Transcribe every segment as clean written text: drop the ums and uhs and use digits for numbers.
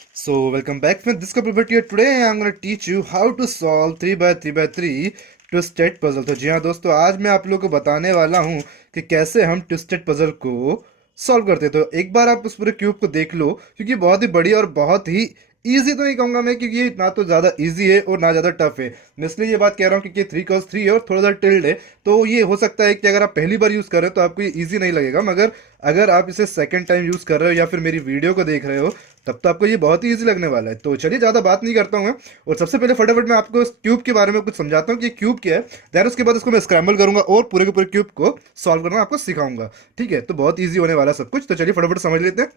So welcome back friends. This couple here. Today I'm going to teach you how to solve 3 by 3 by 3 twisted puzzle. तो जी हाँ दोस्तों, आज मैं आप लोगों को बताने वाला हूँ कि कैसे हम ट्विस्टेड पजल को सॉल्व करते हैं। तो एक बार आप उस पूरे क्यूब को देख लो, क्योंकि बहुत ही बढ़िया और बहुत ही इजी तो नहीं कहूंगा मैं, क्योंकि ये ना तो ज़्यादा इजी है और ना ज़्यादा टफ है। मैं इसलिए ये बात कह रहा हूँ क्योंकि 3 क्रॉस 3 है और थोड़ा सा टिल्ड है। तो ये हो सकता है कि अगर आप पहली बार यूज़ कर रहे हो तो आपको ये ईजी नहीं लगेगा, मगर अगर आप इसे सेकंड टाइम यूज़ कर रहे हो या फिर मेरी वीडियो को देख रहे हो तब तो आपको ये बहुत ही ईजी लगने वाला है। तो चलिए ज़्यादा बात नहीं करता हूँ मैं, और सबसे पहले फटाफट मैं आपको इस क्यूब के बारे में कुछ समझाता हूँ कि क्यूब क्या है। देन उसके बाद इसको मैं स्क्रैम्बल करूंगा और पूरे के पूरे क्यूब को सॉल्व करना आपको सिखाऊंगा। ठीक है, तो बहुत ईजी होने वाला सब कुछ। तो चलिए फटाफट समझ लेते हैं।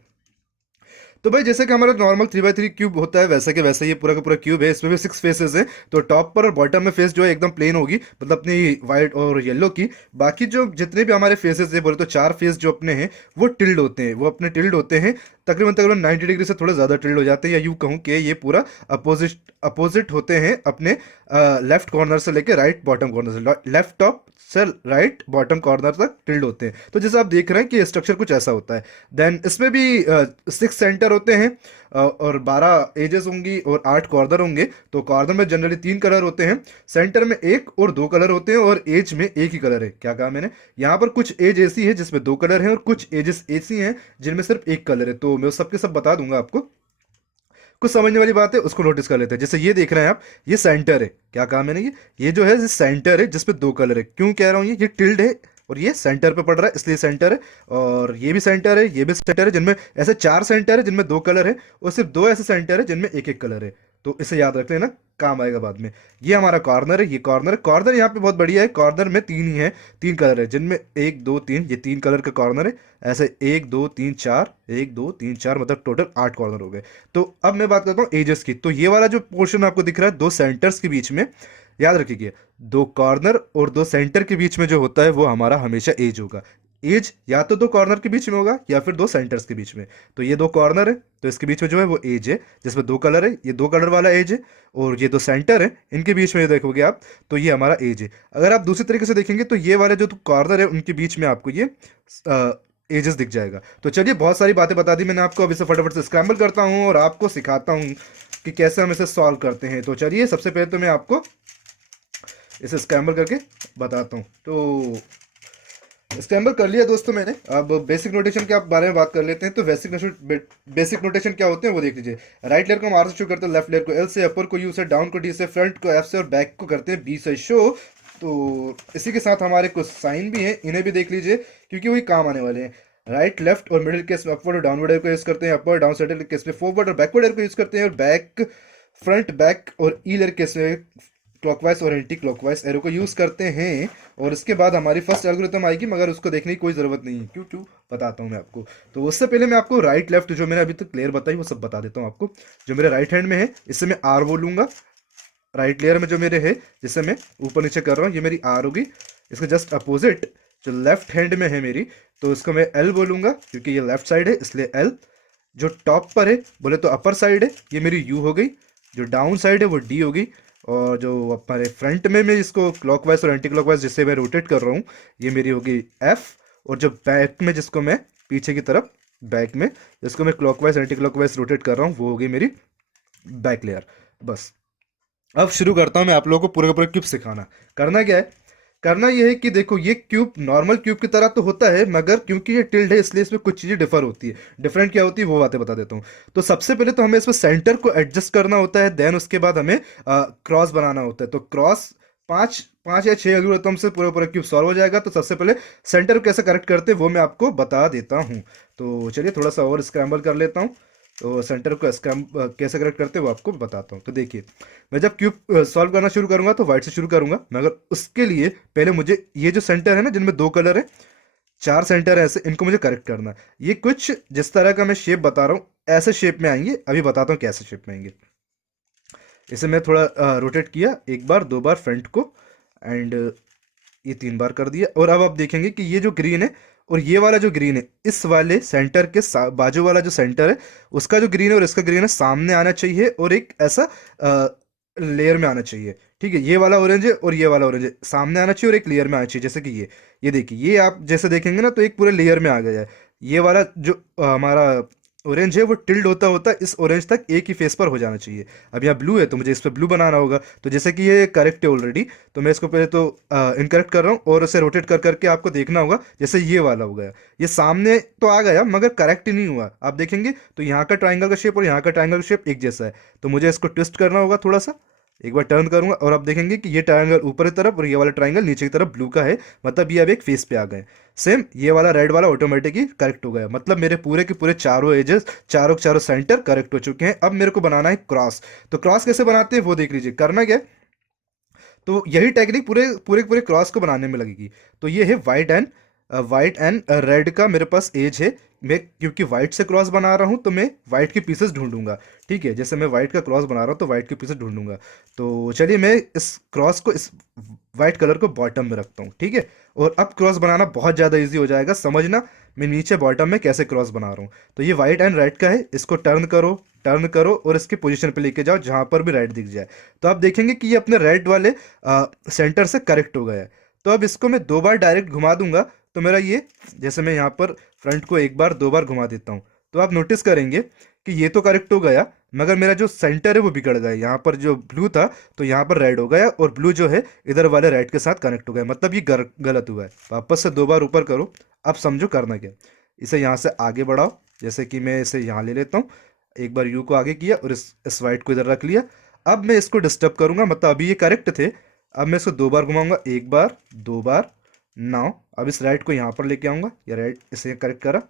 तो भाई जैसे कि हमारा नॉर्मल 3 by 3 क्यूब होता है, वैसे के वैसे ये पूरा का पूरा क्यूब है। इसमें भी 6 फेसेस है। तो टॉप पर और बॉटम में फेस जो है एकदम प्लेन होगी, मतलब अपनी वाइट और येलो की। बाकी जो जितने भी हमारे फेसेस है, बोले तो 4 फेस जो अपने हैं वो टिल्ड होते हैं, वो अपने टिल्ड होते हैं। तकरीबन तकरीबन 90 डिग्री से थोड़ा ज़्यादा टिल्ड हो जाते हैं, या यूँ कहूँ कि ये पूरा अपोजिट अपोजिट होते हैं अपने लेफ्ट कॉर्नर से लेके राइट बॉटम कॉर्नर से, लेफ्ट टॉप से राइट बॉटम कॉर्नर तक टिल्ड होते हैं। तो जैसे आप देख रहे हैं कि स्ट्रक्चर कुछ ऐसा होता है। देन इसमें भी 6 सेंटर होते हैं, और 12 एजेस होंगी और 8 कॉर्नर होंगे। तो कॉर्नर में जनरली 3 कलर होते हैं, सेंटर में 1 और 2 कलर होते हैं, और एज में एक ही कलर है। क्या कहा मैंने? यहाँ पर कुछ एज ऐसी है जिसमें 2 कलर हैं, और कुछ एजेस ऐसी हैं जिनमें सिर्फ एक कलर है। तो मैं सबके सब बता दूंगा आपको। कुछ समझने वाली बात है उसको नोटिस कर लेते हैं। जैसे ये देख रहे हैं आप, ये सेंटर है। क्या कहा मैंने? ये जो है, ये सेंटर है जिसपे 2 कलर है। क्यों कह रहा हूँ? ये टिल्ड है और ये सेंटर पे पड़ रहा है, इसलिए सेंटर है। और ये भी सेंटर है, ये भी सेंटर है, जिनमें ऐसे 4 सेंटर है जिनमें 2 कलर है, और सिर्फ 2 ऐसे सेंटर है जिनमें एक एक कलर है। तो इसे याद रख लेना, काम आएगा बाद में। ये हमारा कॉर्नर है, ये कॉर्नर है। कॉर्नर यहाँ पे बहुत बढ़िया है, कॉर्नर में 3 ही है, 3 कलर है, जिनमें 1 2 3, ये 3 कलर का कॉर्नर है। ऐसे 1 2 3 4, 1 2 3 4, मतलब टोटल 8 कॉर्नर हो गए। तो अब मैं बात करता हूँ एजेस की। तो ये वाला जो पोर्शन आपको दिख रहा है 2 सेंटर्स के बीच में, याद रखिए 2 कॉर्नर और 2 सेंटर के बीच में जो होता है वो हमारा हमेशा एज होगा। एज या तो 2 कॉर्नर के बीच में होगा या फिर 2 सेंटर्स के बीच में। तो ये 2 कॉर्नर है, तो इसके बीच में जो है वो एज है, जिसमें 2 कलर है, ये 2 कलर वाला एज है। और ये 2 सेंटर है, इनके बीच में ये देखोगे आप, तो ये हमारा एज है। अगर आप दूसरी तरीके से देखेंगे तो ये वाले जो कॉर्नर है उनके बीच में आपको ये एजेस दिख जाएगा। तो चलिए, बहुत सारी बातें बता दी मैंने आपको, अब इसे फटाफट से स्क्रैम्बल करता हूँ और आपको सिखाता हूँ कि कैसे हम इसे सॉल्व करते हैं। तो चलिए, सबसे पहले तो मैं आपको इसे स्क्रैम्बल करके बताता हूँ। तो स्क्रैम्बल कर लिया दोस्तों मैंने। अब बेसिक नोटेशन के बारे में बात कर लेते हैं। तो बेसिक नोटेशन क्या होते हैं वो देख लीजिए। राइट लेयर को हम आर से शुरू करते हैं, लेफ्ट लेयर को एल से, अपर को यू से, डाउन को डी से, फ्रंट को एफ से, और बैक को करते हैं बी से शो। तो इसी के साथ हमारे कुछ साइन भी हैं, इन्हें भी देख लीजिए क्योंकि वही काम आने वाले हैं। राइट लेफ्ट और मिडिल केस में अपवर्ड और डाउनवर्ड एयर को यूज करते हैं, अपर डाउन साइड केस में फॉरवर्ड और बैकवर्ड एयर को यूज करते हैं, और बैक फ्रंट बैक और ई लेयर केस में क्लॉकवाइज और एंटी क्लॉकवाइज एरो को यूज करते हैं। और इसके बाद हमारी फर्स्ट एल्गोरिथम आएगी, मगर उसको देखने की कोई जरूरत नहीं है। क्यों क्यों बताता हूँ मैं आपको। तो उससे पहले मैं आपको राइट लेफ्ट जो मैंने अभी तक क्लियर बताई वो सब बता देता हूँ आपको। जो मेरे राइट हैंड में है इससे मैं आर बोलूंगा। राइट लेयर में जो मेरे है जिससे मैं ऊपर नीचे कर रहा हूँ, ये मेरी आर होगी। इसके जस्ट अपोजिट जो लेफ्ट हैंड में है मेरी, तो इसको मैं एल बोलूंगा, क्योंकि ये लेफ्ट साइड है इसलिए एल। जो टॉप पर है बोले तो अपर साइड है, ये मेरी यू हो गई। जो डाउन साइड है वो डी हो गई। और जो हमारे फ्रंट में मैं इसको क्लॉकवाइज और एंटी क्लॉकवाइज जिससे मैं रोटेट कर रहा हूँ, ये मेरी होगी एफ। और जो बैक में जिसको मैं पीछे की तरफ बैक में जिसको मैं क्लॉकवाइज एंटी क्लॉकवाइज रोटेट कर रहा हूँ, वो होगी मेरी बैक लेयर। बस अब शुरू करता हूँ मैं आप लोगों को पूरे का पूरा क्यूब सिखाना। करना क्या है? करना यह है कि देखो, ये क्यूब नॉर्मल क्यूब की तरह तो होता है, मगर क्योंकि ये टिल्ड है इसलिए इसमें कुछ चीज़ें डिफर होती है। डिफरेंट क्या होती है वो बातें बता देता हूँ। तो सबसे पहले तो हमें इसमें सेंटर को एडजस्ट करना होता है, देन उसके बाद हमें क्रॉस बनाना होता है। तो क्रॉस पाँच पाँच या 6 एल्गोरिथम से पूरा पूरा क्यूब सॉल्व हो जाएगा। तो सबसे पहले सेंटर को कैसे करेक्ट करते हैं वो मैं आपको बता देता हूँ। तो चलिए थोड़ा सा और स्क्रैम्बल कर लेता हूँ। तो सेंटर को कैसे करेक्ट करते हैं वो आपको बताता हूँ। तो देखिए, मैं जब क्यूब सॉल्व करना शुरू करूंगा तो वाइट से शुरू करूंगा, मगर उसके लिए पहले मुझे ये जो सेंटर है ना जिनमें 2 कलर है, 4 सेंटर है ऐसे, इनको मुझे करेक्ट करना है। ये कुछ जिस तरह का मैं शेप बता रहा हूँ ऐसे शेप में आएंगे। अभी बताता हूँ कैसे शेप में आएंगे। इसे मैं थोड़ा रोटेट किया, एक बार 2 बार फ्रंट को, एंड ये 3 बार कर दिया। और अब आप देखेंगे कि ये जो ग्रीन है और ये वाला जो ग्रीन है, इस वाले सेंटर के बाजू वाला जो सेंटर है उसका जो ग्रीन है और इसका ग्रीन है सामने आना चाहिए, और एक ऐसा लेयर में आना चाहिए। ठीक है, ये वाला ऑरेंज है और ये वाला ऑरेंज है, सामने आना चाहिए और एक लेयर में आना चाहिए। जैसे कि ये देखिए, ये आप जैसे देखेंगे ना तो एक पूरे लेयर में आ गया है। ये वाला जो हमारा ऑरेंज है वो टिल्ड होता होता इस ऑरेंज तक एक ही फेस पर हो जाना चाहिए। अब यहाँ ब्लू है तो मुझे इस पर ब्लू बनाना होगा। तो जैसे कि ये करेक्ट है ऑलरेडी, तो मैं इसको पहले तो इनकरेक्ट कर रहा हूँ और उसे रोटेट कर करके आपको देखना होगा। जैसे ये वाला हो गया, ये सामने तो आ गया मगर करेक्ट ही नहीं हुआ। आप देखेंगे तो यहाँ का ट्राइंगल का शेप और यहाँ का ट्राइंगल का शेप एक जैसा है। तो मुझे इसको ट्विस्ट करना होगा थोड़ा सा, एक बार टर्न करूंगा और आप देखेंगे कि ये ट्रायंगल ऊपर की तरफ और ये वाला ट्रायंगल नीचे की तरफ ब्लू का है। मतलब ये अब एक फेस पे आ गए। सेम ये वाला रेड वाला ऑटोमेटिकली करेक्ट हो गया। मतलब मेरे पूरे के पूरे चारों एजेस, चारों के चारों सेंटर करेक्ट हो चुके हैं। अब मेरे को बनाना है क्रॉस। तो क्रॉस कैसे बनाते हैं वो देख लीजिए। करना क्या है, तो यही टेक्निक पूरे पूरे पूरे क्रॉस को बनाने में लगेगी। तो ये है वाइट एंड रेड का मेरे पास एज है। मैं क्योंकि वाइट से क्रॉस बना रहा हूँ तो मैं वाइट के पीसेस ढूंढूंगा। ठीक है, जैसे मैं वाइट का क्रॉस बना रहा हूँ तो वाइट के पीसेस ढूंढूंगा। तो चलिए मैं इस क्रॉस को, इस वाइट कलर को बॉटम में रखता हूँ। ठीक है, और अब क्रॉस बनाना बहुत ज़्यादा ईजी हो जाएगा। समझना मैं नीचे बॉटम में कैसे क्रॉस बना रहा हूँ। तो ये वाइट एंड रेड का है, इसको टर्न करो और इसकी पोजीशन पे लेके जाओ जहां पर भी रेड दिख जाए। तो आप देखेंगे कि ये अपने रेड वाले सेंटर से करेक्ट हो गया है। तो अब इसको मैं दो बार डायरेक्ट घुमा दूंगा। तो मेरा ये, जैसे मैं यहाँ पर फ्रंट को एक बार दो बार घुमा देता हूँ तो आप नोटिस करेंगे कि ये तो करेक्ट हो गया मगर मेरा जो सेंटर है वो बिगड़ गया। यहाँ पर जो ब्लू था तो यहाँ पर रेड हो गया और ब्लू जो है इधर वाले रेड के साथ कनेक्ट हो गया। मतलब ये गलत हुआ है। वापस से दो बार ऊपर करो। अब समझो करना क्या, इसे यहाँ से आगे बढ़ाओ। जैसे कि मैं इसे यहाँ ले लेता हूँ, एक बार यू को आगे किया और इस वाइट को इधर रख लिया। अब मैं इसको डिस्टर्ब करूंगा, मतलब अभी ये करेक्ट थे। अब मैं इसको दो बार घुमाऊंगा, एक बार दो बार। नाउ अब इस राइट को यहाँ पर लेके आऊंगा, या राइट इसे करेक्ट करा।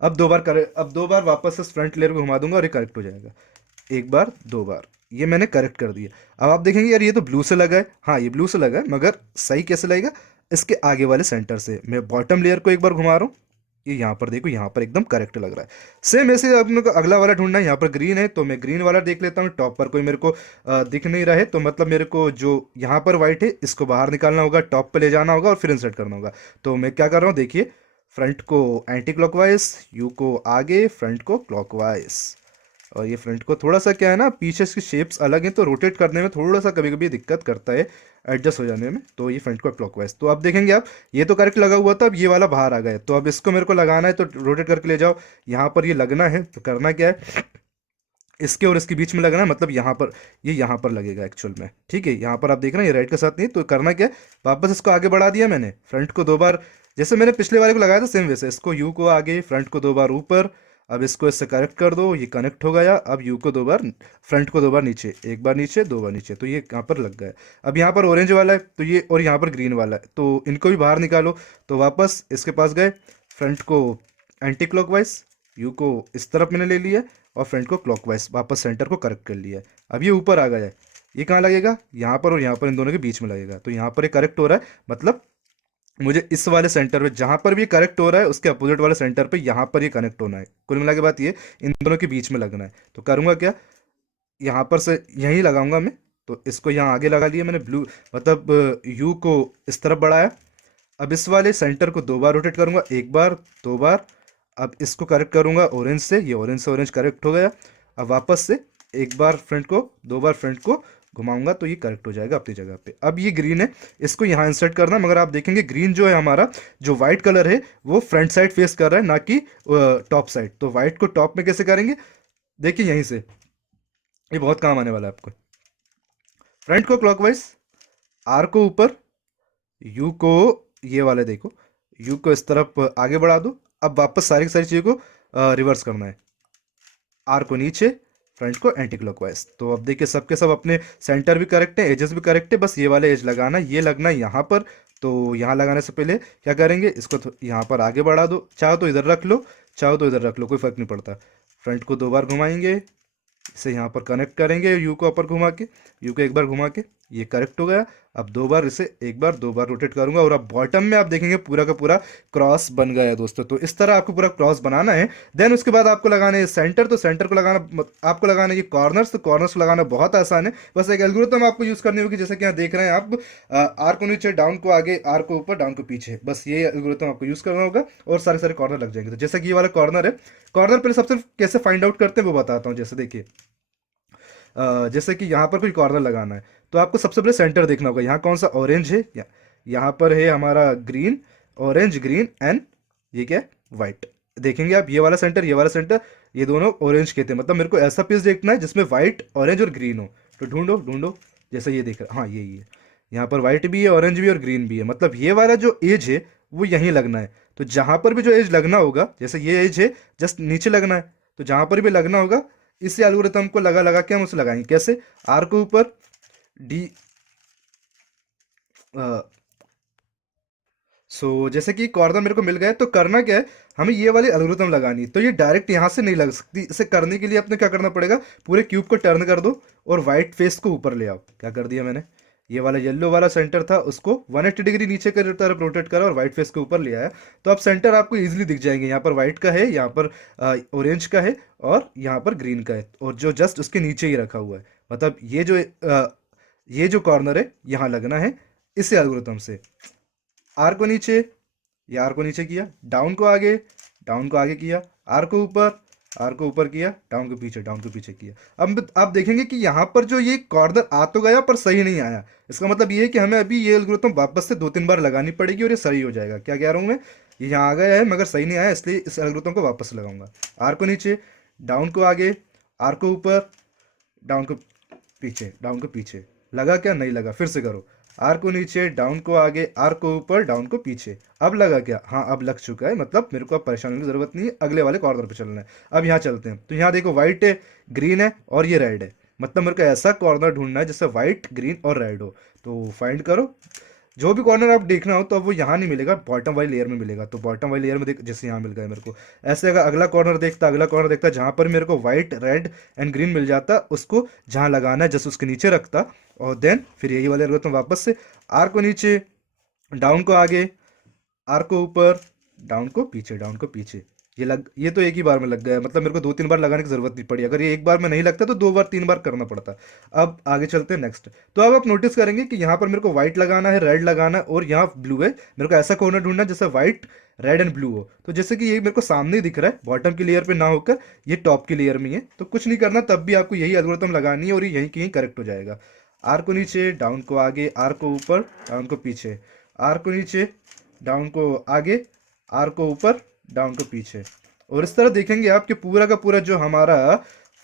अब दो बार वापस इस फ्रंट लेयर को घुमा दूंगा और ये करेक्ट हो जाएगा। एक बार दो बार, ये मैंने करेक्ट कर दिया। अब आप देखेंगे यार ये तो ब्लू से लगा है। हाँ ये ब्लू से लगा है मगर सही कैसे लगेगा, इसके आगे वाले सेंटर से। मैं बॉटम लेयर को एक बार घुमा रहा हूँ, ये यहाँ पर देखो, यहाँ पर एकदम करेक्ट लग रहा है। सेम ऐसे अपने को अगला वाला ढूंढना है। यहाँ पर ग्रीन है तो मैं ग्रीन वाला देख लेता हूँ। टॉप पर कोई मेरे को दिख नहीं रहा है तो मतलब मेरे को जो यहाँ पर वाइट है इसको बाहर निकालना होगा, टॉप पे ले जाना होगा और फिर इंसर्ट करना होगा। तो मैं क्या कर रहा हूँ देखिए, फ्रंट को एंटी क्लॉकवाइज, यू को आगे, फ्रंट को क्लॉकवाइज। और ये फ्रंट को थोड़ा सा क्या है ना, पीछे इसकी शेप्स अलग हैं तो रोटेट करने में थोड़ा सा कभी कभी दिक्कत करता है, एडजस्ट हो जाने में। तो ये फ्रंट को क्लॉकवाइज। तो आप देखेंगे आप, ये तो करेक्ट लगा हुआ था, अब ये वाला बाहर आ गया। तो अब इसको मेरे को लगाना है तो रोटेट करके ले जाओ। यहाँ पर ये लगना है तो करना क्या है, इसके और इसके बीच में लगना है। मतलब यहाँ पर, ये यहाँ पर लगेगा एक्चुअल में। ठीक है, यहाँ पर आप देख रहे हैं ये राइट के साथ नहीं। तो करना क्या है, वापस इसको आगे बढ़ा दिया मैंने, फ्रंट को दो बार, जैसे मैंने पिछले वाले को लगाया था सेम वैसे इसको यू को आगे, फ्रंट को दो बार ऊपर। अब इसको इससे कनेक्ट कर दो, ये कनेक्ट हो गया। अब यू को दो बार, फ्रंट को दो बार नीचे, एक बार नीचे दो बार नीचे, तो ये यहाँ पर लग गया। अब यहाँ पर ऑरेंज वाला है तो ये, और यहाँ पर ग्रीन वाला है तो इनको भी बाहर निकालो। तो वापस इसके पास गए, फ्रंट को एंटी क्लॉकवाइज, यू को इस तरफ मैंने ले लिया और फ्रंट को क्लॉकवाइज वापस सेंटर को करेक्ट कर लिया। अब ये ऊपर आ गया है, ये कहाँ लगेगा, यहाँ पर और यहाँ पर, इन दोनों के बीच में लगेगा। तो यहाँ पर ये करेक्ट हो रहा है। मतलब मुझे इस वाले सेंटर पे जहाँ पर भी करेक्ट हो रहा है उसके अपोजिट वाले सेंटर पे यहाँ पर ये कनेक्ट होना है। कुल मिला के बात ये, इन दोनों के बीच में लगना है। तो करूँगा क्या, यहाँ पर से यहीं लगाऊंगा मैं। तो इसको यहाँ आगे लगा लिया मैंने ब्लू, मतलब यू को इस तरफ बढ़ाया। अब इस वाले सेंटर को दो बार रोटेट करूंगा, एक बार दो बार। अब इसको करेक्ट करूंगा ऑरेंज से, ये ऑरेंज से ऑरेंज करेक्ट हो गया। अब वापस से एक बार फ्रंट को, दो बार फ्रंट को घुमाऊंगा तो ये करेक्ट हो जाएगा अपनी जगह पे। अब ये ग्रीन है, इसको यहाँ इंसर्ट करना। मगर आप देखेंगे ग्रीन जो है हमारा, जो वाइट कलर है वो फ्रंट साइड फेस कर रहा है ना कि टॉप साइड। तो वाइट को टॉप में कैसे करेंगे, देखिए यहीं से, ये बहुत काम आने वाला है आपको। फ्रंट को क्लॉकवाइज, आर को ऊपर, यू को, ये वाले देखो, यू को इस तरफ आगे बढ़ा दो। अब वापस सारी की सारी चीज़ों को रिवर्स करना है, आर को नीचे, फ्रंट को एंटी क्लॉकवाइज। तो अब देखिए सबके सब अपने सेंटर भी करेक्ट है, एजेस भी करेक्ट है, बस ये वाले एज लगाना, ये लगना है यहाँ पर। तो यहाँ लगाने से पहले क्या करेंगे, इसको यहाँ पर आगे बढ़ा दो, चाहो तो इधर रख लो, चाहो तो इधर रख लो, कोई फर्क नहीं पड़ता। फ्रंट को दो बार घुमाएंगे, इसे यहाँ पर कनेक्ट करेंगे यू को अपर घुमा के, यू को एक बार घुमा के, ये करेक्ट हो गया। अब दो बार इसे एक बार दो बार रोटेट करूंगा और अब बॉटम में आप देखेंगे पूरा का पूरा क्रॉस बन गया है दोस्तों। तो इस तरह आपको पूरा क्रॉस बनाना है। देन उसके बाद आपको लगाना है सेंटर। तो सेंटर को लगाना, आपको लगाना है ये कॉर्नर्स। तो कॉर्नर्स को लगाना बहुत आसान है, बस एक एल्गोरिथम आपको यूज करनी होगी। जैसे कि यहाँ देख रहे हैं आप, आर को नीचे, डाउन को आगे, आर को ऊपर, डाउन को पीछे, बस ये एल्गोरिथम आपको यूज करना होगा और सारे सारे कॉर्नर लग जाएंगे। तो जैसे कि ये वाला कॉर्नर है, कॉर्नर पहले सबसे कैसे फाइंड आउट करते हैं वो बताता हूँ। जैसे देखिए, जैसे कि यहाँ पर कोई कॉर्नर लगाना है तो आपको सबसे पहले सेंटर देखना होगा। यहाँ कौन सा ऑरेंज है, यहाँ पर है हमारा ग्रीन, ऑरेंज ग्रीन एंड ये क्या है, वाइट। देखेंगे आप, ये वाला सेंटर, ये दोनों ऑरेंज के थे, मतलब मेरे को ऐसा पीस देखना है जिसमें वाइट, ऑरेंज और ग्रीन हो। तो ढूंढो ढूंढो, जैसे ये देख रहा, हाँ यही है। यहाँ पर वाइट भी है, ऑरेंज भी और ग्रीन भी है, मतलब ये वाला जो एज है वो यहीं लगना है। तो जहाँ पर भी जो एज लगना होगा, जैसे ये एज है जस्ट नीचे लगना है, तो जहाँ पर भी लगना होगा इसी एल्गोरिथम को लगा लगा के हम उसे लगाएंगे। कैसे? आर के ऊपर डी, जैसे कि कॉर्नर मेरे को मिल गया है, तो करना क्या है, हमें ये वाली एल्गोरिथम लगानी है। तो ये डायरेक्ट यहाँ से नहीं लग सकती, इसे करने के लिए अपने क्या करना पड़ेगा, पूरे क्यूब को टर्न कर दो और व्हाइट फेस को ऊपर ले आओ। क्या कर दिया मैंने, ये वाला येलो वाला सेंटर था उसको 180 डिग्री नीचे की तरफ रोटेट करा और व्हाइट फेस को ऊपर ले आया। तो अब सेंटर आपको इजीली दिख जाएंगे, यहाँ पर व्हाइट का है, यहाँ पर ऑरेंज का है और यहाँ पर ग्रीन का है, और जो जस्ट उसके नीचे ही रखा हुआ है। मतलब ये जो कॉर्नर है यहाँ लगना है इस एल्गोरिथम से। आर को नीचे, ये आर को नीचे किया, डाउन को आगे किया, आर को ऊपर किया, डाउन को पीछे किया। अब आप देखेंगे कि यहाँ पर जो ये कॉर्नर आ तो गया पर सही नहीं आया। इसका मतलब ये है कि हमें अभी ये एल्गोरिथम वापस से 2-3 बार लगानी पड़ेगी और ये सही हो जाएगा। क्या कह रहा हूँ मैं, ये यहाँ आ गया है मगर सही नहीं आया, इसलिए इस एल्गोरिथम को वापस से लगाऊंगा। आर को नीचे, डाउन को आगे, आर को ऊपर, डाउन को पीछे। लगा क्या? नहीं लगा, फिर से करो। आर को नीचे, डाउन को आगे, आर को ऊपर, डाउन को पीछे। अब लगा क्या? हाँ अब लग चुका है, मतलब मेरे को अब परेशान होने की जरूरत नहीं है, अगले वाले कॉर्नर पे चलना है। अब यहाँ चलते हैं, तो यहाँ देखो व्हाइट है, ग्रीन है और ये रेड है, मतलब मेरे को ऐसा कॉर्नर ढूंढना है जिससे व्हाइट, ग्रीन और रेड हो। तो फाइंड करो, जो भी कॉर्नर आप देखना हो तो अब वो यहाँ नहीं मिलेगा, बॉटम वाली लेयर में मिलेगा। तो बॉटम वाली लेयर में देख, जैसे यहाँ मिल गया मेरे को, ऐसे अगर अगला कॉर्नर देखता जहाँ पर मेरे को व्हाइट, रेड एंड ग्रीन मिल जाता, उसको जहाँ लगाना है जैसे उसके नीचे रखता, और देन फिर यही वाले एल्गोरिथम वापस से, आर को नीचे, डाउन को आगे, आर को ऊपर, डाउन को पीछे। ये तो एक ही बार में लग गया, मतलब मेरे को 2-3 बार लगाने की जरूरत नहीं पड़ी। अगर ये एक बार में नहीं लगता तो 2 बार 3 बार करना पड़ता। अब आगे चलते हैं नेक्स्ट। तो अब आप नोटिस करेंगे कि यहाँ पर मेरे को व्हाइट लगाना है, रेड लगाना है और यहाँ ब्लू है। मेरे को ऐसा कॉर्नर ढूंढना है जैसे व्हाइट, रेड एंड ब्लू हो। तो जैसे कि ये मेरे को सामने ही दिख रहा है, बॉटम की लेयर पे ना होकर ये टॉप की लेयर में ही है, तो कुछ नहीं करना, तब भी आपको यही एल्गोरिथम लगानी है और ये यहीं की यहीं करेक्ट हो जाएगा। आर को नीचे, डाउन को आगे, आर को ऊपर, डाउन को पीछे, आर को नीचे, डाउन को आगे, आर को ऊपर, डाउन को पीछे। और इस तरह देखेंगे आप कि पूरा का पूरा जो हमारा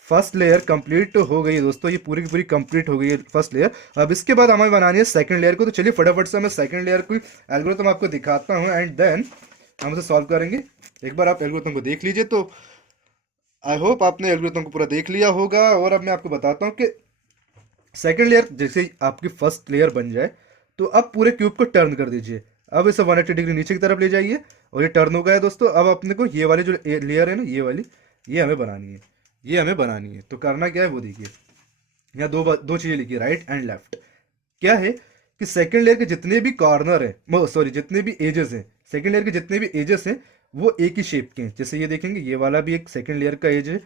फर्स्ट लेयर कंप्लीट हो गई है दोस्तों, ये पूरी की पूरी कंप्लीट हो गई है फर्स्ट लेयर। अब इसके बाद हमें बनानी है सेकंड लेयर को। तो चलिए फटाफट से मैं सेकंड लेयर की एल्गोरिथम आपको दिखाता हूँ एंड देन हम उसे सॉल्व करेंगे। एक बार आप एल्गोरिथम को देख लीजिए। तो आई होप आपने एल्गोरिथम को पूरा देख लिया होगा, और अब मैं आपको बताता हूँ कि सेकंड लेयर जैसे ही आपकी फर्स्ट लेयर बन जाए तो अब पूरे क्यूब को टर्न कर दीजिए। अब इसे 180 डिग्री नीचे की तरफ ले जाइए और ये टर्न हो गया है दोस्तों। अब अपने को ये वाली जो लेयर है ना, ये वाली, ये हमें बनानी है, ये हमें बनानी है। तो करना क्या है वो देखिए, यहाँ दो चीजें लिखी है, राइट एंड लेफ्ट। क्या है कि सेकंड लेयर के जितने भी कॉर्नर है, सॉरी जितने भी एजेस हैं, सेकंड लेयर के जितने भी एजेस हैं वो एक ही शेप के हैं। जैसे ये देखेंगे, ये वाला भी एक सेकंड लेयर का एज है,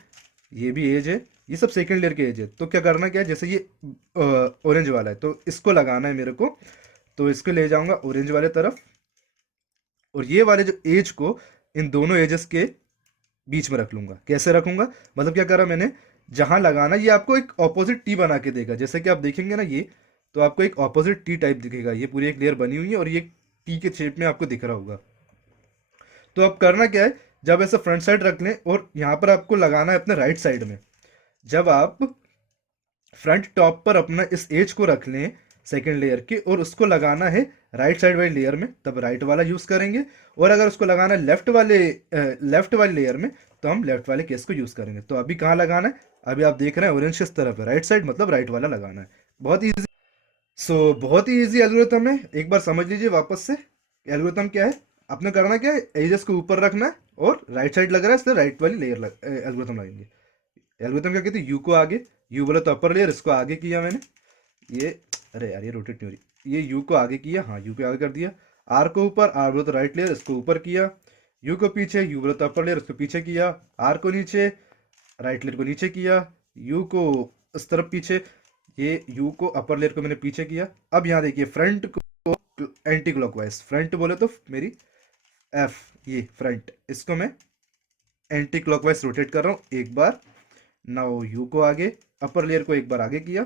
ये भी एज है, ये सब सेकंड लेयर के एज है। तो क्या करना क्या है, जैसे ये ऑरेंज वाला है तो इसको लगाना है मेरे को, तो इसको ले जाऊंगा ऑरेंज वाले तरफ, और ये वाले जो एज को इन दोनों एजेस के बीच में रख लूंगा। कैसे रखूंगा, मतलब क्या करा मैंने, जहां लगाना ये आपको एक ऑपोजिट टी बना के देगा। जैसे कि आप देखेंगे ना ये, तो आपको एक ऑपोजिट टी टाइप दिखेगा। ये पूरी एक लेयर बनी हुई है और ये टी के शेप में आपको दिख रहा होगा। तो अब करना क्या है, जब ऐसे फ्रंट साइड रख लें और यहाँ पर आपको लगाना है अपने राइट साइड में, जब आप फ्रंट टॉप पर अपना इस एज को रख लें सेकेंड लेयर के और उसको लगाना है राइट साइड वाली लेयर में, तब राइट वाला यूज करेंगे। और अगर उसको लगाना है लेफ्ट वाली लेयर में, तो हम लेफ्ट वाले केस को यूज करेंगे। तो अभी कहाँ लगाना है, अभी आप देख रहे हैं ऑरेंज किस तरफ है, राइट साइड, मतलब राइट वाला लगाना है। बहुत ईजी। बहुत ही ईजी एल्गोरिथम है, एक बार समझ लीजिए वापस से। एल्गोरिथम क्या है, आपने करना क्या है, एजेस को ऊपर रखना है और राइट साइड लग रहा है इसलिए राइट वाली लेयर एल्गोरिथम लगेंगे। एल्गोरिथम क्या कहती है, यू को आगे, यू बोला तो अपर लेयर, इसको आगे किया मैंने, ये, अरे यार ये रोटेट नहीं हो रही, ये यू को आगे किया, हाँ यू पे आगे कर दिया। आर को ऊपर, आर बोला तो राइट लेयर, इसको ऊपर किया। यू को पीछे, यू बोला तो अपर लेयर, इसको पीछे किया। आर को नीचे, राइट लेयर को नीचे किया। यू को इस तरफ पीछे, ये यू को अपर लेयर को मैंने पीछे किया। अब यहाँ देखिए फ्रंट को एंटी क्लॉकवाइज, फ्रंट बोले तो मेरी एफ, ये फ्रंट, इसको मैं एंटी क्लॉकवाइज रोटेट कर रहा हूँ एक बार। नाउ यू को आगे, अपर लेयर को एक बार आगे किया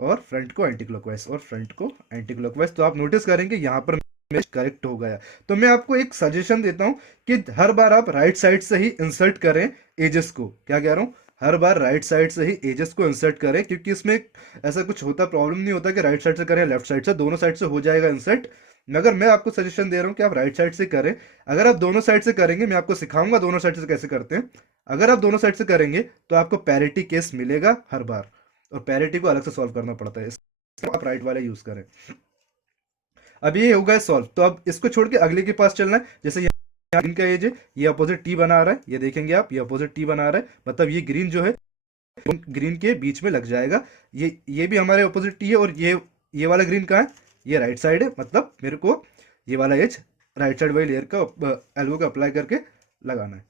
और फ्रंट को एंटी क्लॉकवाइज और फ्रंट को एंटी क्लॉकवाइज। तो आप नोटिस करेंगे यहाँ पर करेक्ट हो गया। तो मैं आपको एक सजेशन देता हूँ कि हर बार आप राइट साइड से ही इंसर्ट करें एजेस को। क्या कह रहा हूँ, हर बार राइट साइड से ही एजेस को इंसर्ट करें, क्योंकि इसमें ऐसा कुछ होता, प्रॉब्लम नहीं होता कि राइट साइड से करें लेफ्ट साइड से, दोनों साइड से हो जाएगा इंसर्ट। मगर मैं आपको सजेशन दे रहा हूँ कि आप राइट साइड से करें। अगर आप दोनों साइड से करेंगे, मैं आपको सिखाऊंगा दोनों साइड से कैसे करते हैं। अगर आप दोनों साइड से करेंगे तो आपको पैरिटी केस मिलेगा हर बार, और पैरिटी को अलग से सॉल्व करना पड़ता है, इसलिए आप राइट वाला यूज करें। अब ये हो गया सॉल्व, तो अब इसको छोड़ के अगले के पास चलना है। जैसे यहाँ ग्रीन का एज है, ये अपोजिट टी बना रहा है, ये देखेंगे आप, ये अपोजिट टी बना रहा है, मतलब ये ग्रीन जो है ग्रीन के बीच में लग जाएगा। ये भी हमारे अपोजिट टी है, और ये वाला ग्रीन कहाँ है, ये राइट साइड है, मतलब मेरे को ये वाला एज राइट साइड वाली लेयर का एल्बो का अप्लाई करके लगाना है।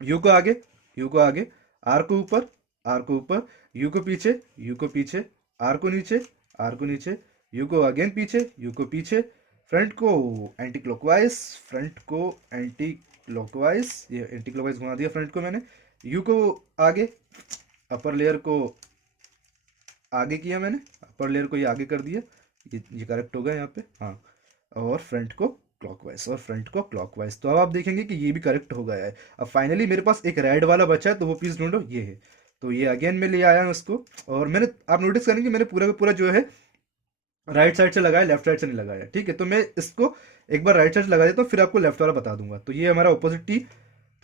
यू को आगे, यू को आगे, आर को ऊपर, आर को ऊपर, यू को पीछे, यू को पीछे, आर को नीचे, आर को नीचे, यू को अगेन पीछे, यू को पीछे, फ्रंट को एंटी क्लॉकवाइज, फ्रंट को एंटी क्लॉकवाइज, ये एंटी क्लॉकवाइज घुमा दिया फ्रंट को मैंने, यू को आगे, अपर लेयर को आगे किया मैंने, अपर लेयर को ये आगे कर दिया, ये करेक्ट हो गया यहाँ पे, हाँ। और फ्रंट को क्लॉकवाइज, और फ्रंट को क्लॉकवाइज, तो अब आप देखेंगे कि ये भी करेक्ट हो गया है। अब फाइनली मेरे पास एक रेड वाला बचा है, तो वो पीस ढूंढो, ये है। तो ये अगेन मैं ले आया हूँ इसको, और मैंने, आप नोटिस करेंगे मैंने पूरा का पूरा जो है राइट साइड से लगाया, लेफ्ट साइड से नहीं लगाया, ठीक है। तो मैं इसको एक बार राइट साइड से लगा देता हूँ, फिर आपको लेफ्ट वाला बता दूंगा। तो ये हमारा ऑपोजिट टी,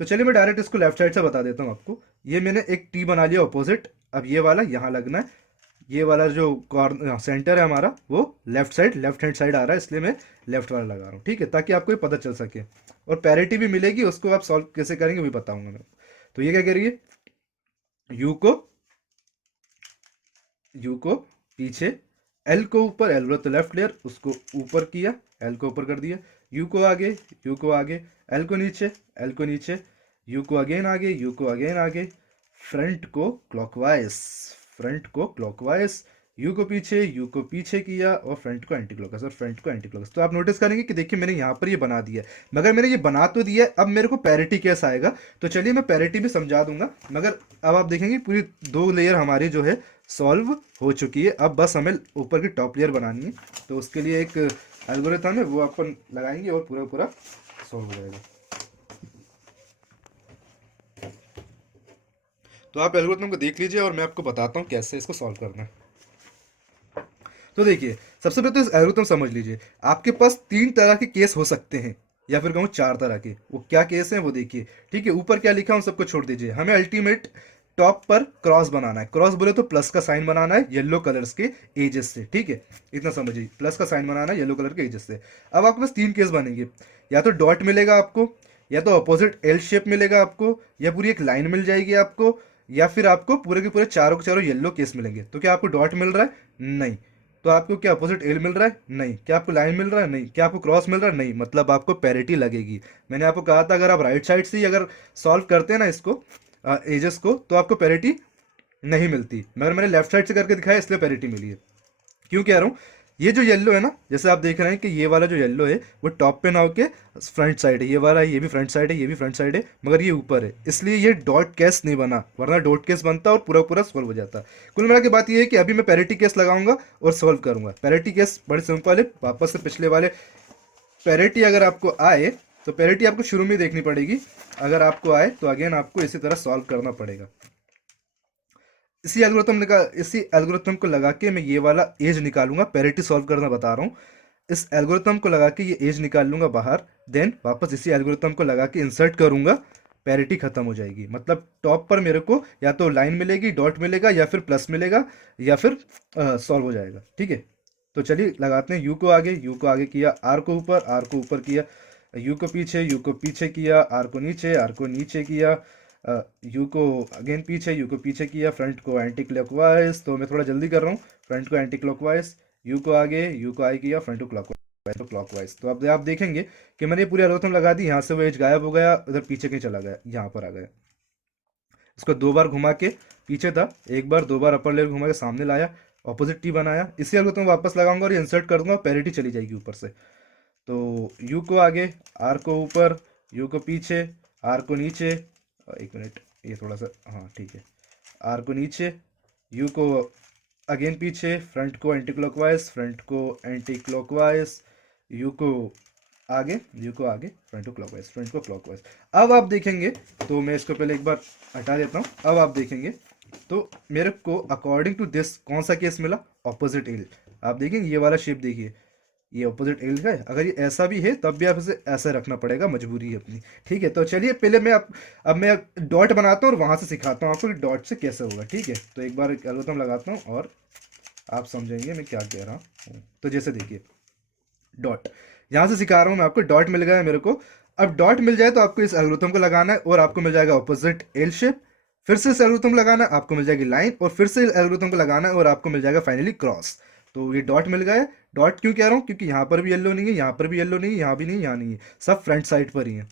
तो चलिए मैं डायरेक्ट इसको लेफ्ट साइड से बता देता हूँ आपको। ये मैंने एक टी बना लिया ऑपोजिट, अब ये वाला यहाँ लगना है, ये वाला जो कॉर्नर सेंटर है हमारा, वो left side, left hand side आ रहा है, इसलिए मैं लेफ्ट वाला लगा रहा हूँ, ठीक है, ताकि आपको ये पता चल सके। और पैरिटी भी मिलेगी, उसको आप सॉल्व कैसे करेंगे भी बताऊंगा मैं। तो ये क्या करिए, यू को, यू को पीछे, एल को ऊपर, एल बोला तो लेफ्ट लेयर, उसको ऊपर किया, एल को ऊपर कर दिया, यू को आगे, यू को आगे, एल को नीचे, एल को नीचे, यू को अगेन आगे, यू को अगेन आगे, फ्रंट को क्लॉकवाइज, फ्रंट को क्लॉकवाइज, यू को पीछे, यू को पीछे किया, और फ्रंट को एंटी क्लॉकवाइज, और फ्रंट को एंटी क्लॉकवाइज। तो आप नोटिस करेंगे कि देखिए मैंने यहाँ पर ये बना दिया है, मगर मैंने ये बना तो दिया है, अब मेरे को पैरिटी कैसे आएगा। तो चलिए मैं पैरिटी भी समझा दूंगा, मगर अब आप देखेंगे पूरी दो लेयर हमारी जो है सॉल्व हो चुकी है। अब बस हमें ऊपर की टॉप लेयर बनानी है, तो उसके लिए एक एल्गोरिथम है, वो अपन लगाएंगे और पूरा पूरा सॉल्व हो जाएगा। तो आप एल्गोरिथम को देख लीजिए, और मैं आपको बताता हूँ कैसे इसको सॉल्व करना है। तो देखिए, सबसे पहले तो इस एल्गोरिथम समझ लीजिए। आपके पास तीन तरह के केस हो सकते हैं, या फिर कहूँ चार तरह के। वो क्या केस हैं वो देखिए, ठीक है। ऊपर क्या लिखा है उन सबको छोड़ दीजिए, हमें अल्टीमेट टॉप पर क्रॉस बनाना है। क्रॉस बोले तो प्लस का साइन बनाना है येलो कलर्स के एजेस से, ठीक है, इतना समझिए, प्लस का साइन बनाना है येलो कलर के एजेस से। अब आपके पास तीन केस बनेंगे, या तो डॉट मिलेगा आपको, या तो अपोजिट एल शेप मिलेगा आपको, या पूरी एक लाइन मिल जाएगी आपको, या फिर आपको पूरे के पूरे चारों के चारों येलो केस मिलेंगे। तो क्या आपको डॉट मिल रहा है? नहीं। तो आपको क्या अपोजिट एल मिल रहा है? नहीं। क्या आपको लाइन मिल रहा है? नहीं। क्या आपको क्रॉस मिल रहा है? नहीं। मतलब आपको पैरिटी लगेगी। मैंने आपको कहा था अगर आप राइट साइड से ही अगर सॉल्व करते हैं ना इसको, एजेस को, तो आपको पैरिटी नहीं मिलती, मगर मैंने लेफ्ट साइड से करके दिखाया इसलिए पैरिटी मिली है। क्यों कह रहा हूँ, ये जो येलो है ना, जैसे आप देख रहे हैं कि ये वाला जो येलो है वो टॉप पे ना होके फ्रंट साइड है, ये वाला ये भी फ्रंट साइड है, ये भी फ्रंट साइड है, मगर ये ऊपर है, इसलिए ये डॉट केस नहीं बना, वरना डॉट केस बनता और पूरा पूरा सोल्व हो जाता। कुल मिला के बात ये है कि अभी मैं पैरिटी केस लगाऊंगा और सोल्व करूंगा। पैरिटी केस बड़े सिंपल है, वापस से पिछले वाले पैरिटी अगर आपको आए तो पैरिटी आपको शुरू में ही देखनी पड़ेगी, अगर आपको आए तो अगेन आपको इसी तरह सॉल्व करना पड़ेगा। इसी एल्गोरिथम को लगा के मैं ये वाला एज निकालूंगा, पैरिटी सॉल्व करना बता रहा हूँ। इस एल्गोरिथम को लगा के ये एज निकाल लूंगा बाहर, देन वापस इसी एल्गोरिथम को लगा के इंसर्ट करूंगा, पैरिटी खत्म हो जाएगी। मतलब टॉप पर मेरे को या तो लाइन मिलेगी, डॉट मिलेगा, या फिर प्लस मिलेगा, या फिर सॉल्व हो जाएगा, ठीक है। तो चलिए लगाते हैं, यू को आगे, यू को आगे किया, आर को ऊपर, आर को ऊपर किया, यू को पीछे, यू को पीछे किया, आर को नीचे, आर को नीचे किया, यू को अगेन पीछे, यू को पीछे किया, फ्रंट को एंटी क्लॉकवाइज। तो मैं थोड़ा जल्दी कर रहा हूँ, फ्रंट को एंटी क्लॉकवाइज, यू को आगे, यू को आगे किया, फ्रंट को क्लॉकवाइज, तो क्लॉकवाइज। तो अब आप देखेंगे कि मैंने पूरी एल्गोरिथम लगा दी, यहाँ से वो एज गायब हो गया, उधर पीछे कहीं चला गया, यहाँ पर आ गया। इसको दो बार घुमा के, पीछे था एक बार, दो बार अपर लेयर घुमा के सामने लाया, ऑपोजिट टी बनाया। इसी एल्गोरिथम वापस लगाऊंगा और इंसर्ट कर दूंगा, पैरिटी चली जाएगी ऊपर से। तो यू को आगे, आर को ऊपर, यू को पीछे, आर को नीचे, एक मिनट ये थोड़ा सा, हाँ ठीक है, आर को नीचे, यू को अगेन पीछे, फ्रंट को एंटी क्लॉकवाइज, फ्रंट को एंटी क्लॉकवाइज, यू को आगे, यू को आगे, फ्रंट को क्लॉकवाइज, फ्रंट को क्लॉकवाइज। अब आप देखेंगे तो मैं इसको पहले एक बार हटा देता हूँ। अब आप देखेंगे तो मेरे को अकॉर्डिंग टू दिस कौन सा केस मिला, ऑपोजिट एल। आप देखेंगे ये वाला शेप देखिए, ये ऑपोजिट एल का है। अगर ये ऐसा भी है तब भी आप इसे ऐसा रखना पड़ेगा, मजबूरी है अपनी। ठीक है, तो चलिए पहले मैं अब मैं डॉट बनाता हूँ और वहां से सिखाता हूँ आपको कि डॉट से कैसे होगा। ठीक है, तो एक बार एल्गोरिथम लगाता हूँ और आप समझेंगे मैं क्या कह रहा हूँ। तो जैसे देखिए डॉट, यहाँ से सिखा रहा हूँ मैं आपको, डॉट मिल गया है मेरे को। अब डॉट मिल जाए तो आपको इस एल्गोरिथम को लगाना है और आपको मिल जाएगा ऑपोजिट एल शेप। फिर से इस एल्गोरिथम लगाना है, आपको मिल जाएगी लाइन, और फिर से एल्गोरिथम को लगाना है और आपको मिल जाएगा फाइनली क्रॉस। तो ये डॉट मिल गया है। डॉट क्यों कह रहा हूँ, क्योंकि यहाँ पर भी येलो नहीं है, यहाँ पर भी येलो नहीं है, यहाँ भी नहीं, यहाँ नहीं है, सब फ्रंट साइड पर ही है।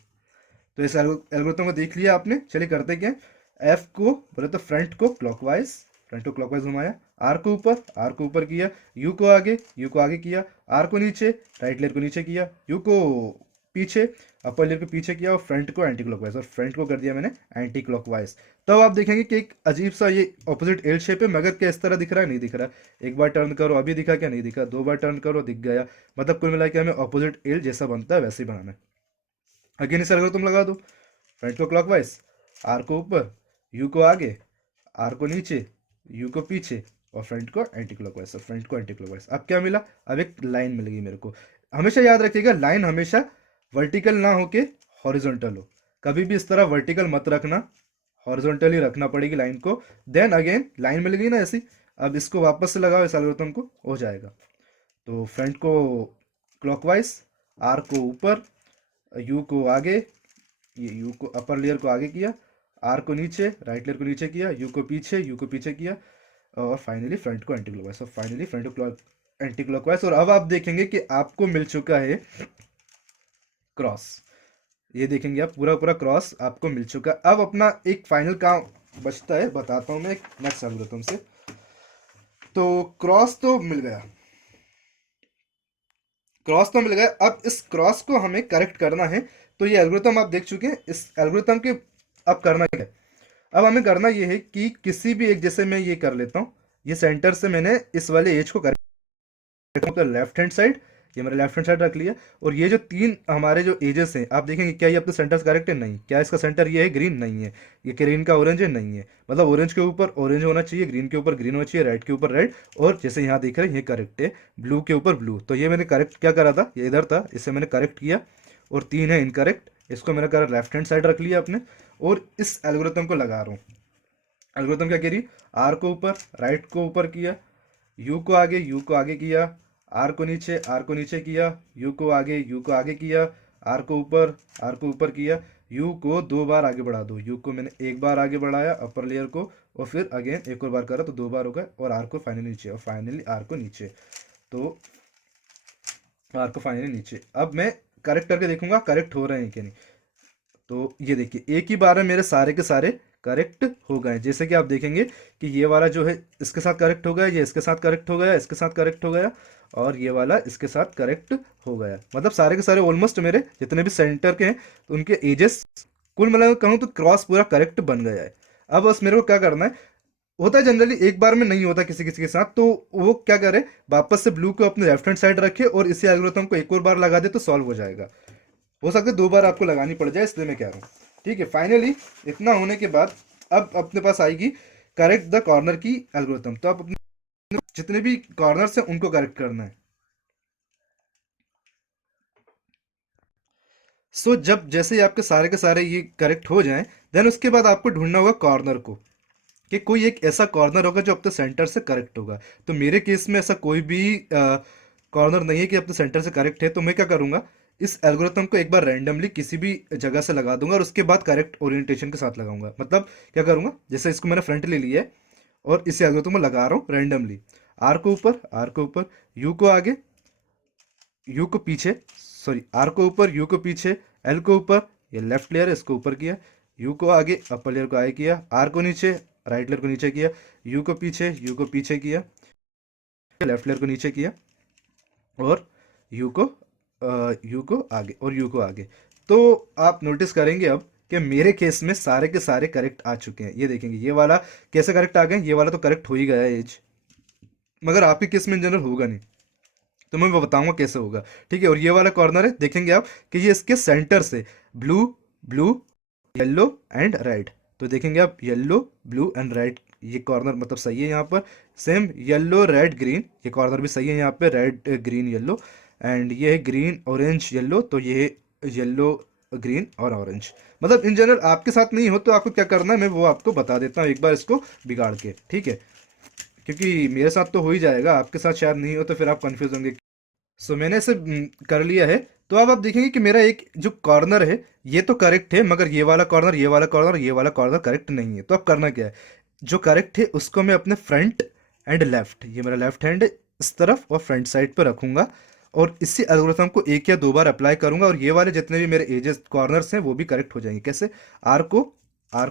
तो इस एल्गोरिथम को देख लिया आपने। चलिए करते क्या, एफ को बोले तो फ्रंट को क्लॉकवाइज, फ्रंट को क्लॉकवाइज घुमाया, आर को ऊपर, आर को ऊपर किया, यू को आगे, यू को आगे किया, आर को नीचे, राइट लेयर को नीचे किया, यू को पीछे, अपर लेयर को पीछे किया, और फ्रंट को एंटी क्लॉकवाइज, और फ्रंट को कर दिया मैंने एंटी क्लॉकवाइज। तब आप देखेंगे कि एक अजीब सा ये ऑपोजिट एल शेप है, मगर क्या इस तरह दिख रहा है, नहीं दिख रहा। एक बार टर्न करो, अभी दिखा क्या, नहीं दिखा। दो बार टर्न करो, दिख गया। मतलब कुल मिला के हमें ऑपोजिट एल जैसा बनता है वैसे ही बनाना है। अगेन इस तुम लगा दो, फ्रंट को क्लॉकवाइज, आर को ऊपर, यू को आगे, आर को नीचे, यू को पीछे, और फ्रंट को एंटी क्लॉकवाइज, और फ्रंट को एंटी क्लॉकवाइज। अब क्या मिला, अब एक लाइन मिल गई मेरे को। हमेशा याद रखिएगा, लाइन हमेशा वर्टिकल ना होके हॉरिजॉन्टल हो। कभी भी इस तरह वर्टिकल मत रखना, हॉरिजॉन्टली रखना पड़ेगी लाइन को। देन अगेन लाइन मिल गई ना ऐसी, अब इसको वापस से लगाओ इस एल्गोरिथम को, हो जाएगा। तो फ्रंट को क्लॉकवाइज, आर को ऊपर, यू को आगे, ये यू को अपर लेयर को आगे किया, आर को नीचे, राइट लेयर को नीचे किया, यू को पीछे, यू को पीछे किया, और फाइनली फ्रंट को एंटी क्लॉकवाइज, और फाइनली फ्रंट को एंटी क्लॉकवाइज। और अब आप देखेंगे कि आपको मिल चुका है क्रॉस। ये देखेंगे आप, पूरा पूरा क्रॉस आपको मिल चुका है। अब अपना एक फाइनल काम बचता है, बताता हूँ मैं एक नेक्स्ट एल्गोरिथम से। तो क्रॉस तो मिल गया, क्रॉस तो मिल गया। अब इस क्रॉस को हमें करेक्ट करना है। तो ये एल्गोरिथम आप देख चुके हैं। इस एल्गोरिथम के अब करना क्या है, अब हमें करना ये है कि किसी भी एक, जैसे मैं ये कर लेता हूँ, ये सेंटर से मैंने इस वाले एज को करेक्ट, लेफ्ट हैंड साइड, ये मैंने लेफ्ट हैंड साइड रख लिया। और ये जो तीन हमारे जो एजेस हैं, आप देखेंगे क्या ये अपने सेंटर से करेक्ट है, नहीं। क्या इसका सेंटर ये है, ग्रीन नहीं है। ये ग्रीन का ऑरेंज है, नहीं है। मतलब ऑरेंज के ऊपर ऑरेंज होना चाहिए, ग्रीन के ऊपर ग्रीन होना चाहिए, रेड के ऊपर रेड, और जैसे यहाँ देख रहे हैं ये करेक्ट है, ब्लू के ऊपर ब्लू। तो ये मैंने करेक्ट क्या करा था, ये इधर था, इसे मैंने करेक्ट किया। और तीन है इनकरेक्ट, इसको मैंने करा लेफ्ट हैंड साइड रख लिया अपने, और इस एल्गोरिथम को लगा रहा हूँ। एल्गोरिथम क्या करी, आर को ऊपर, राइट को ऊपर किया, यू को आगे, यू को आगे किया, आर को नीचे, आर को नीचे किया, यू को आगे, यू को आगे किया, आर को ऊपर, आर को ऊपर किया, यू को दो बार आगे बढ़ा दो। यू को मैंने एक बार आगे बढ़ाया अपर लेयर को, और फिर अगेन एक और बार करा तो दो बार हो गए, और आर को फाइनली नीचे, और फाइनली आर को नीचे। तो आर को फाइनली नीचे। अब मैं करेक्ट करके देखूंगा करेक्ट हो रहे हैं कि नहीं। तो ये देखिए एक ही बार में मेरे सारे के सारे करेक्ट हो गए। जैसे कि आप देखेंगे कि ये वाला जो है इसके साथ करेक्ट हो गया, ये इसके साथ करेक्ट हो गया, इसके साथ करेक्ट हो गया, और ये वाला इसके साथ करेक्ट हो गया। मतलब सारे के सारे ऑलमोस्ट मेरे जितने भी सेंटर के हैं तो उनके एजेस कुल मिलाकर कहूँ तो क्रॉस पूरा करेक्ट बन गया है। अब बस मेरे को क्या करना है, होता है जनरली एक बार में नहीं होता किसी किसी के साथ, तो वो क्या करे, वापस से ब्लू को अपने लेफ्ट हैंड साइड रखे और इसी एल्गोरिथम को एक और बार लगा दे तो सॉल्व हो जाएगा। हो सकता है दो बार आपको लगानी पड़ जाए, इसलिए मैं कह रहा हूँ। ठीक है, फाइनली इतना होने के बाद अब अपने पास आएगी करेक्ट द कॉर्नर की एल्गोरिथम। तो आप अपने जितने भी कॉर्नर्स हैं उनको करेक्ट करना है। सो जब जैसे ही आपके सारे के सारे ये करेक्ट हो जाएं, देन उसके बाद आपको ढूंढना होगा कॉर्नर को, कि कोई एक ऐसा कॉर्नर होगा जो अपने सेंटर से करेक्ट होगा। तो मेरे केस में ऐसा कोई भी कॉर्नर नहीं है कि अपने सेंटर से करेक्ट है। तो मैं क्या करूंगा, इस एल्गोरिथम को एक बार रैंडमली किसी भी जगह से लगा दूंगा और उसके बाद करेक्ट ओरिएंटेशन के साथ लगाऊंगा। मतलब क्या करूंगा, जैसे इसको मैंने फ्रंट ले लिया है और इस एल्गोरिथम को लगा रहा हूँ रैंडमली, आर को ऊपर, आर को ऊपर, यू को आगे, यू को पीछे, सॉरी आर को ऊपर, यू को पीछे, एल को ऊपर, ये लेफ्ट लेयर है इसको ऊपर किया, यू को आगे, अपर लेयर को आगे किया, आर को नीचे, राइट लेयर को नीचे किया, यू को पीछे, यू को पीछे किया, लेफ्ट लेयर को नीचे किया, और यू को यू को आगे, और यू को आगे। तो आप नोटिस करेंगे अब कि मेरे केस में सारे के सारे करेक्ट आ चुके हैं। ये देखेंगे ये वाला कैसे करेक्ट आ गए, ये वाला तो करेक्ट हो ही गया है एज, मगर आपके केस में इन जनरल होगा नहीं। तो मैं वो बताऊंगा कैसे होगा। ठीक है, और ये वाला कॉर्नर है, देखेंगे आप कि ये इसके सेंटर से blue blue yellow and red, तो देखेंगे आप येलो ब्लू एंड रेड, ये कॉर्नर मतलब सही है यहाँ पर। सेम येलो रेड ग्रीन, ये कॉर्नर भी सही है यहाँ पे, रेड ग्रीन येलो, एंड ये है ग्रीन ऑरेंज येलो, तो ये है येलो ग्रीन और ऑरेंज। मतलब इन जनरल आपके साथ नहीं हो तो आपको क्या करना है, मैं वो आपको बता देता हूँ एक बार इसको बिगाड़ के, ठीक है, क्योंकि मेरे साथ तो हो ही जाएगा, आपके साथ शायद नहीं हो तो फिर आप कंफ्यूज होंगे। सो मैंने इसे कर लिया है। तो अब आप देखेंगे कि मेरा एक जो कॉर्नर है ये तो करेक्ट है, मगर ये वाला कॉर्नर, ये वाला कॉर्नर, ये वाला कॉर्नर करेक्ट नहीं है। तो अब करना क्या है, जो करेक्ट है उसको मैं अपने फ्रंट एंड लेफ्ट, ये मेरा लेफ्ट हैंड इस तरफ और फ्रंट साइड पर रखूंगा, और इसी एल्गोरिथम को एक या दो बार अप्लाई करूंगा, और ये वाले जितने भी मेरे एजेस कॉर्नर्स हैं वो भी करेक्ट हो जाएंगे। कैसे, आर को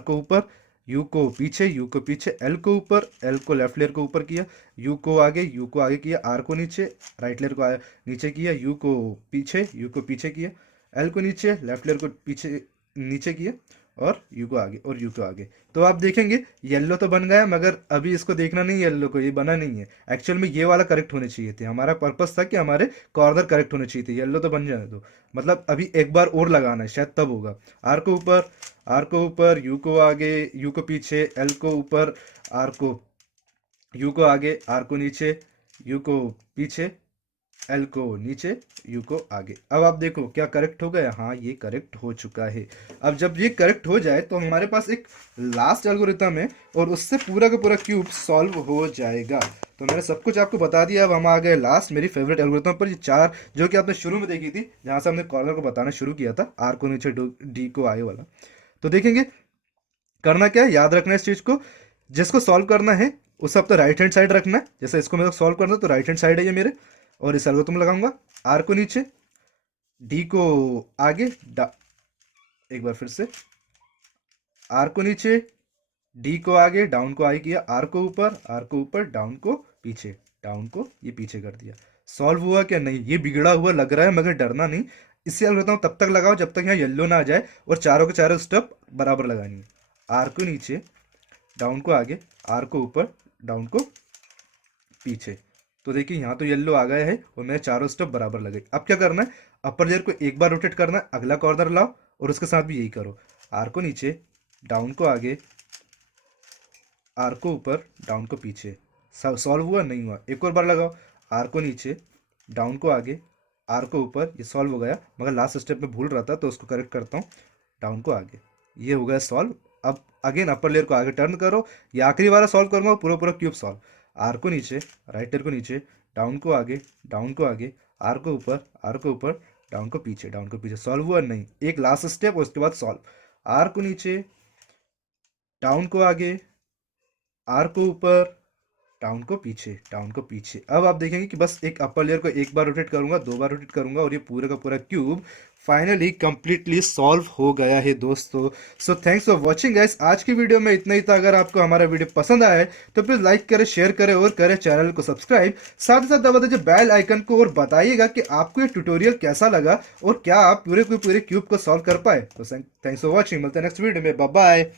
ऊपर, यू को पीछे, यू को पीछे, एल को ऊपर, एल को लेफ्ट लेयर को ऊपर किया, यू को आगे किया, आर को नीचे, राइट लेयर को नीचे किया, यू को पीछे किया, एल को नीचे, लेफ्ट लेयर को पीछे नीचे किया, और यू को आगे और यू को आगे। तो आप देखेंगे येलो तो बन गया, मगर अभी इसको देखना नहीं है, येलो को ये बना नहीं है। एक्चुअल में ये वाला करेक्ट होने चाहिए थे, हमारा पर्पस था कि हमारे कॉर्नर करेक्ट होने चाहिए थे, येलो तो बन जाए तो मतलब अभी एक बार और लगाना है शायद तब होगा। आर को ऊपर, यू को आगे, यू को पीछे, एल को ऊपर, आर को यू को आगे, आर को नीचे, यू को पीछे, एल को नीचे, यू को आगे। अब आप देखो क्या करेक्ट हो गया, हाँ ये करेक्ट हो चुका है। अब जब ये करेक्ट हो जाए तो हमारे पास एक लास्ट एल्गोरिथम है, और उससे पूरा का पूरा क्यूब सॉल्व हो जाएगा। तो मैंने सब कुछ आपको बता दिया, अब हम आ गए लास्ट मेरी फेवरेट एल्गोरिथम पर, ये चार जो कि आपने शुरू में देखी थी, जहाँ से हमने कॉर्नर को बताना शुरू किया था, आर को नीचे डी को आगे वाला। तो देखेंगे करना क्या है, याद रखना है इस चीज को, जिसको सॉल्व करना है उसे अब तो राइट हैंड साइड रखना है। जैसे इसको मेरे को सॉल्व करना है तो राइट हैंड साइड है ये मेरे, और इस एल्गोरिथम लगाऊंगा, आर को नीचे, डी को आगे, एक बार फिर से, आर को नीचे, डी को आगे, डाउन को आगे किया, आर को ऊपर, डाउन को पीछे, डाउन को ये पीछे कर दिया। सॉल्व हुआ क्या, नहीं ये बिगड़ा हुआ लग रहा है, मगर डरना नहीं, इससे एल्गोरिथम तब तक लगाओ जब तक यहाँ येलो ना आ जाए, और चारों के चारों स्टेप बराबर लगानी है। आर को नीचे, डाउन को आगे, आर को ऊपर, डाउन को पीछे। तो देखिए यहाँ तो येलो आ गया है और मेरे चारों स्टेप बराबर लगे। अब क्या करना है, अपर लेयर को एक बार रोटेट करना है, अगला कॉर्नर लाओ और उसके साथ भी यही करो, आर को नीचे, डाउन को आगे, आर को ऊपर, डाउन को पीछे। सॉल्व हुआ, नहीं हुआ, एक और बार लगाओ, आर को नीचे, डाउन को आगे, आर को ऊपर, ये सॉल्व हो गया, मगर लास्ट स्टेप में भूल रहा था तो उसको करेक्ट करता हूँ, डाउन को आगे, ये हो गया सॉल्व। अब अगेन अपर लेयर को आगे टर्न करो, ये आखिरी वाला सॉल्व करूंगा, पूरा पूरा क्यूब सॉल्व, आर को नीचे, राइट लेयर को नीचे, डाउन को आगे, आर को ऊपर, डाउन को पीछे, सॉल्व हुआ, नहीं, एक लास्ट स्टेप और उसके बाद सॉल्व, आर को नीचे, डाउन को आगे, आर को ऊपर, डाउन को पीछे। अब आप देखेंगे कि बस एक अपर लेयर को एक बार रोटेट करूंगा, दो बार रोटेट करूंगा, और ये पूरा का पूरा क्यूब फाइनली कंप्लीटली सॉल्व हो गया है दोस्तों। So thanks for watching guys, आज की वीडियो में इतना ही था। अगर आपको हमारा वीडियो पसंद आया है तो प्लीज लाइक करें, शेयर करें और करें चैनल को सब्सक्राइब, साथ ही साथ दबा दीजिए बेल आइकन को, और बताइएगा कि आपको ये ट्यूटोरियल कैसा लगा और क्या आप पूरे क्यूब को सॉल्व कर पाए। तो थैंक्स फॉर वॉचिंग, मिलते हैं नेक्स्ट वीडियो में, बाय बाय।